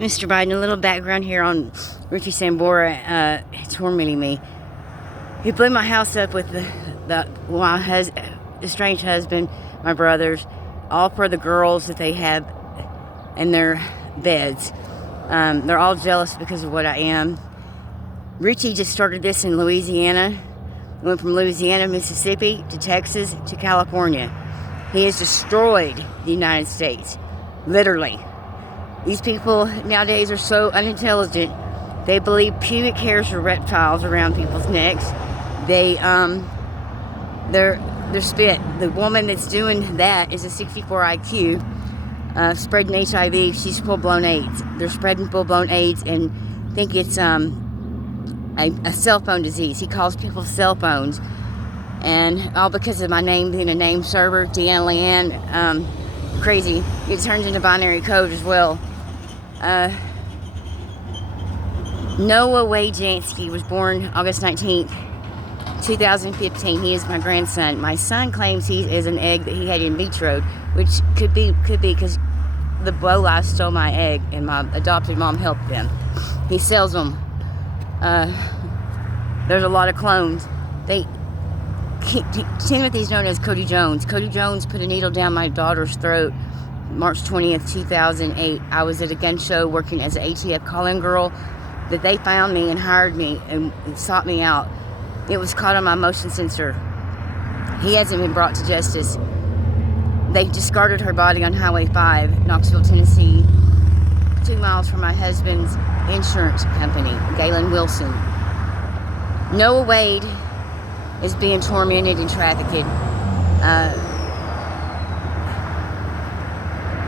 Mr. Biden, a little background here on Richie Sambora tormenting me. He blew my house up with my estranged husband, my brothers, all for the girls that they have in their beds. They're all jealous because of what I am. Richie just started this in Louisiana. Went from Louisiana, Mississippi, to Texas, to California. He has destroyed the United States, literally. These people nowadays are so unintelligent. They believe pubic hairs are reptiles around people's necks. They're spit. The woman that's doing that is a 64 IQ, spreading HIV. She's full-blown AIDS. They're spreading full-blown AIDS and think it's a cell phone disease. He calls people cell phones, and all because of my name being a name server, Deanna Leanne. Crazy. It turns into binary code as well. Noah Wade Jansky was born August 19th, 2015. He is my grandson. My son claims he is an egg that he had in vitro, which could be because the bowlife stole my egg and my adopted mom helped them. He sells them. There's a lot of clones. Timothy's known as Cody Jones. Cody Jones put a needle down my daughter's throat March 20th, 2008. I was at a gun show working as an ATF call-in girl that they found me and hired me and sought me out. It was caught on my motion sensor. He hasn't been brought to justice. They discarded her body on Highway 5, Knoxville, Tennessee, 2 miles from my husband's insurance company, Galen Wilson. Noah Wade is being tormented and trafficked.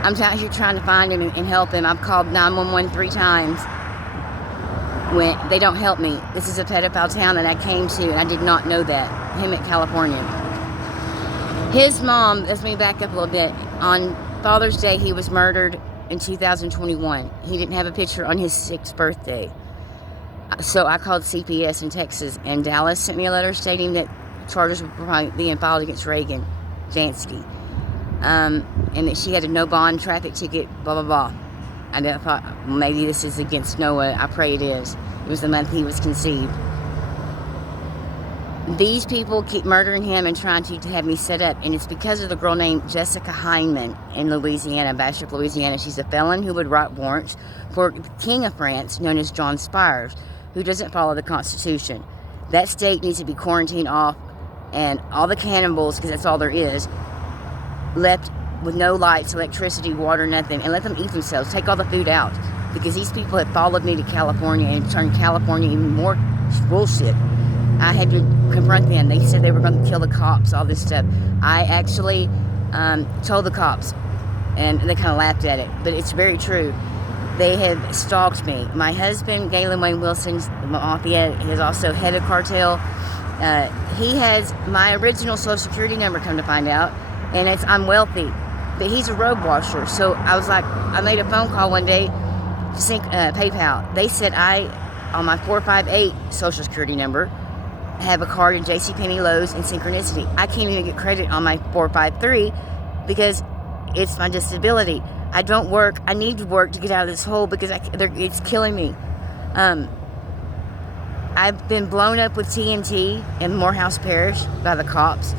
I'm out here trying to find him and help him. I've called 911 3 times. When they don't help me. This is a pedophile town that I came to, and I did not know that. Hemet, California. His mom, let me back up a little bit. On Father's Day, he was murdered in 2021. He didn't have a picture on his 6th birthday. So I called CPS in Texas, and Dallas sent me a letter stating that charges were being filed against Reagan Jansky. And that she had a no bond traffic ticket, blah, blah, blah. And I thought, well, maybe this is against Noah. I pray it is. It was the month he was conceived. These people keep murdering him and trying to have me set up, and it's because of the girl named Jessica Hyndman in Louisiana, Bastrop, Louisiana. She's a felon who would write warrants for the King of France, known as John Spires, who doesn't follow the Constitution. That state needs to be quarantined off, and all the cannibals, because that's all there is, left with no lights, electricity, water, nothing, and let them eat themselves. Take all the food out, because these people have followed me to California and turned California even more bullshit. I had to confront them. They said they were going to kill the cops, all this stuff. I actually told the cops, and they kind of laughed at it, but it's very true. They have stalked me. My husband, Galen Wayne Wilson's mafia, is also head of cartel. He has my original Social Security number, come to find out, and I'm wealthy. But he's a robe washer, so I was like, I made a phone call one day to sync PayPal. They said on my 458 Social Security number, have a card in JCPenney, Lowe's, and Synchronicity. I can't even get credit on my 453 because it's my disability. I don't work. I need to work to get out of this hole because it's killing me. I've been blown up with TNT in Morehouse Parish by the cops.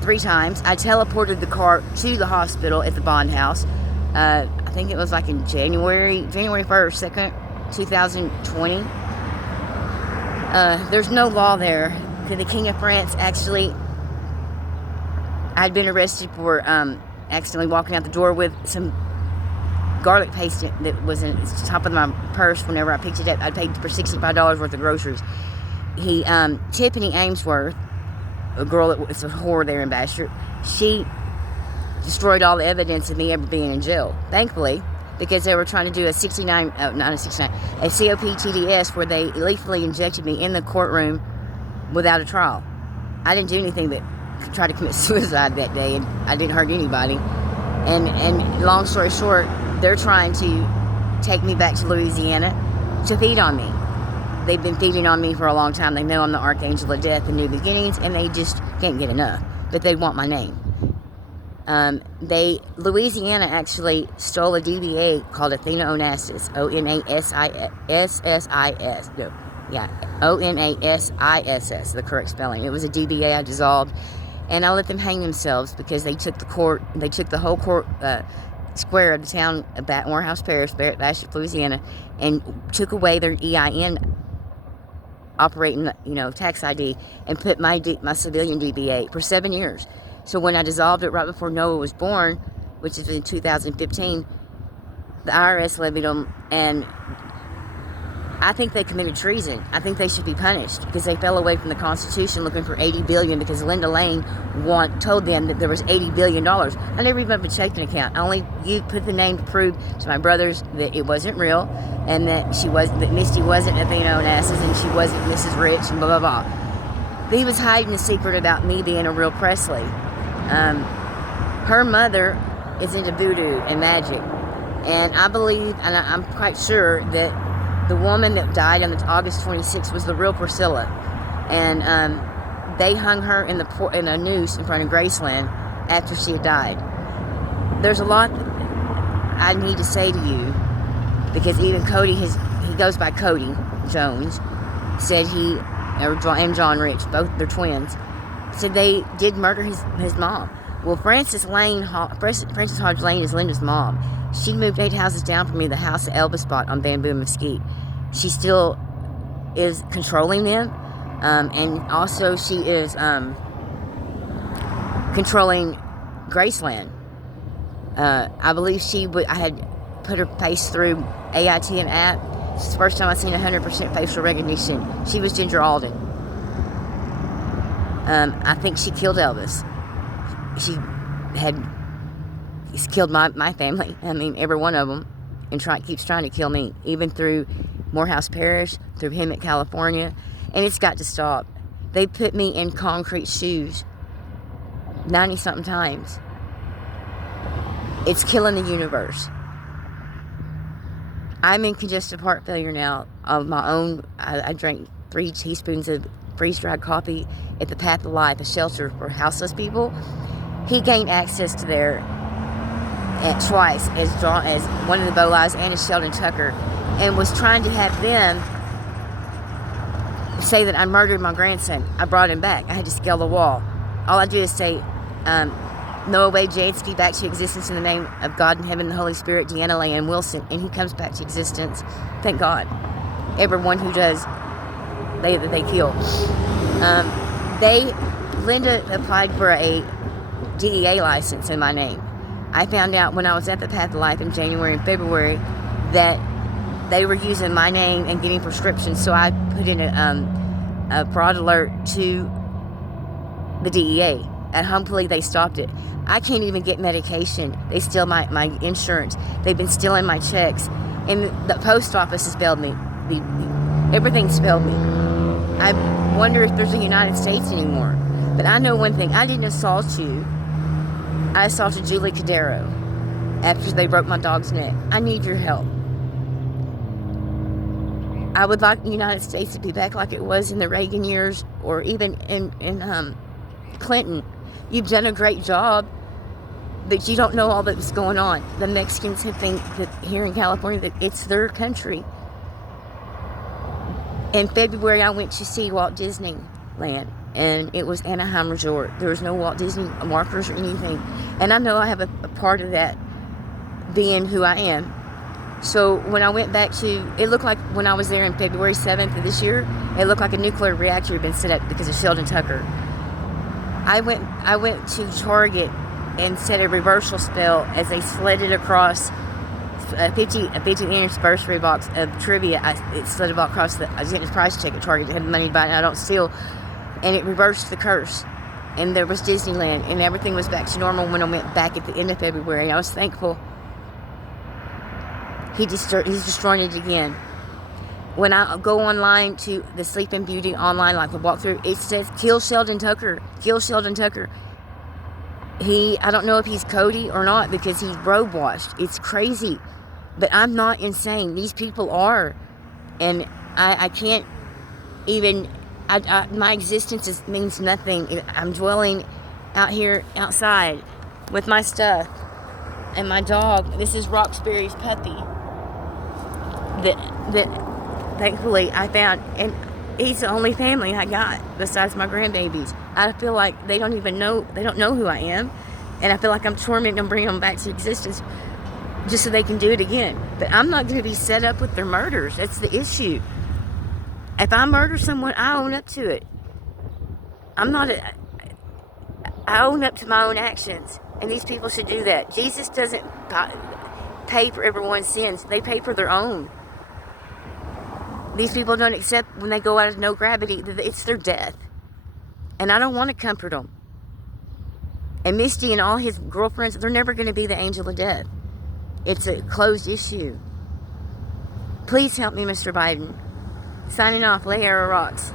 3 times. I teleported the car to the hospital at the bond house. I think it was like in January 1st, 2nd, 2020. There's no law there. The King of France actually, I'd been arrested for accidentally walking out the door with some garlic paste that was in the top of my purse. Whenever I picked it up, I paid for $65 worth of groceries. Tiffany Amesworth, a girl that was a whore there in Bastrop, she destroyed all the evidence of me ever being in jail, thankfully, because they were trying to do a COPTDS where they lethally injected me in the courtroom without a trial. I didn't do anything but try to commit suicide that day, and I didn't hurt anybody. And long story short, they're trying to take me back to Louisiana to feed on me. They've been feeding on me for a long time. They know I'm the Archangel of Death and New Beginnings, and they just can't get enough. But they want my name. Louisiana actually stole a DBA called Athena Onassis, Onassis. No, yeah, Onassis, the correct spelling. It was a DBA I dissolved, and I let them hang themselves because they took the whole court square of the town of Morehouse Parish, Bastrop, Louisiana, and took away their EIN operating, tax ID, and put my civilian DBA for 7 years. So when I dissolved it right before Noah was born, which is in 2015, the IRS levied them, and I think they committed treason. I think they should be punished because they fell away from the Constitution looking for $80 billion because Linda Lane told them that there was $80 billion. I never even opened a checking account. I only put the name to prove to my brothers that it wasn't real and that Misty wasn't Athena Onassis and she wasn't Mrs. Rich and blah, blah, blah. He was hiding a secret about me being a real Presley. Her mother is into voodoo and magic. And I believe, and I'm quite sure that the woman that died on August 26th was the real Priscilla, and they hung her in a noose in front of Graceland after she had died. There's a lot I need to say to you because even Cody he goes by Cody Jones, said and John Rich, both they're twins, said they did murder his mom. Well, Frances Hodge Lane is Linda's mom. She moved 8 houses down from me, the house at Elvis bought on Bamboo Mesquite. She still is controlling them, and also she is controlling Graceland. I believe I had put her face through AIT and app. It's the first time I've seen 100% facial recognition. She was Ginger Alden. I think she killed Elvis. He's killed my family. I mean, every one of them, and keeps trying to kill me, even through Morehouse Parish, through Hemet, California, and it's got to stop. They put me in concrete shoes 90-something times. It's killing the universe. I'm in congestive heart failure now of my own. I drank 3 teaspoons of freeze-dried coffee at the Path of Life, a shelter for houseless people. He gained access to there twice as one of the Bolis and as Sheldon Tucker, and was trying to have them say that I murdered my grandson. I brought him back. I had to scale the wall. All I do is say, Noah Wade Jansky back to existence in the name of God in heaven, the Holy Spirit, Deanna Leanne Wilson, and he comes back to existence. Thank God. Everyone who does, they kill. Linda applied for a DEA license in my name. I found out when I was at the Path of Life in January and February that they were using my name and getting prescriptions, so I put in a fraud alert to the DEA, and hopefully they stopped it. I can't even get medication. They steal my insurance. They've been stealing my checks, and the post office has bailed me. Everything's failed me. I wonder if there's a United States anymore. But I know one thing. I didn't assault you. I assaulted Julie Cadero after they broke my dog's neck. I need your help. I would like the United States to be back like it was in the Reagan years, or even in Clinton. You've done a great job, but you don't know all that's going on. The Mexicans think that here in California that it's their country. In February, I went to see Walt Disneyland, and it was Anaheim Resort. There was no Walt Disney markers or anything. And I know I have a part of that being who I am. So when I went back it looked like when I was there on February 7th of this year, it looked like a nuclear reactor had been set up because of Sheldon Tucker. I went to Target and set a reversal spell as they sledded across a 50-inch bursary box of trivia. It slid across I was getting a price check at Target. I had money to buy it, and I don't steal. And it reversed the curse. And there was Disneyland, and everything was back to normal when I went back at the end of February. And I was thankful. He's destroying it again. When I go online to the Sleeping Beauty online, like the walkthrough, it says, kill Sheldon Tucker. Kill Sheldon Tucker. I don't know if he's Cody or not because he's robe washed. It's crazy. But I'm not insane. These people are. And I can't even, my existence means nothing. I'm dwelling out here outside. with my stuff. And my dog, this is Roxbury's puppy, that thankfully I found, and he's the only family I got besides my grandbabies. I feel like they don't know who I am, and I feel like I'm tormenting them, bringing them back to existence just so they can do it again. But I'm not going to be set up with their murders. That's the issue. If I murder someone, I own up to it. I own up to my own actions, and these people should do that. Jesus doesn't pay for everyone's sins. They pay for their own. These people don't accept when they go out of no gravity, it's their death. And I don't want to comfort them. And Misty and all his girlfriends, they're never going to be the angel of death. It's a closed issue. Please help me, Mr. Biden. Signing off, Leiairia rocks.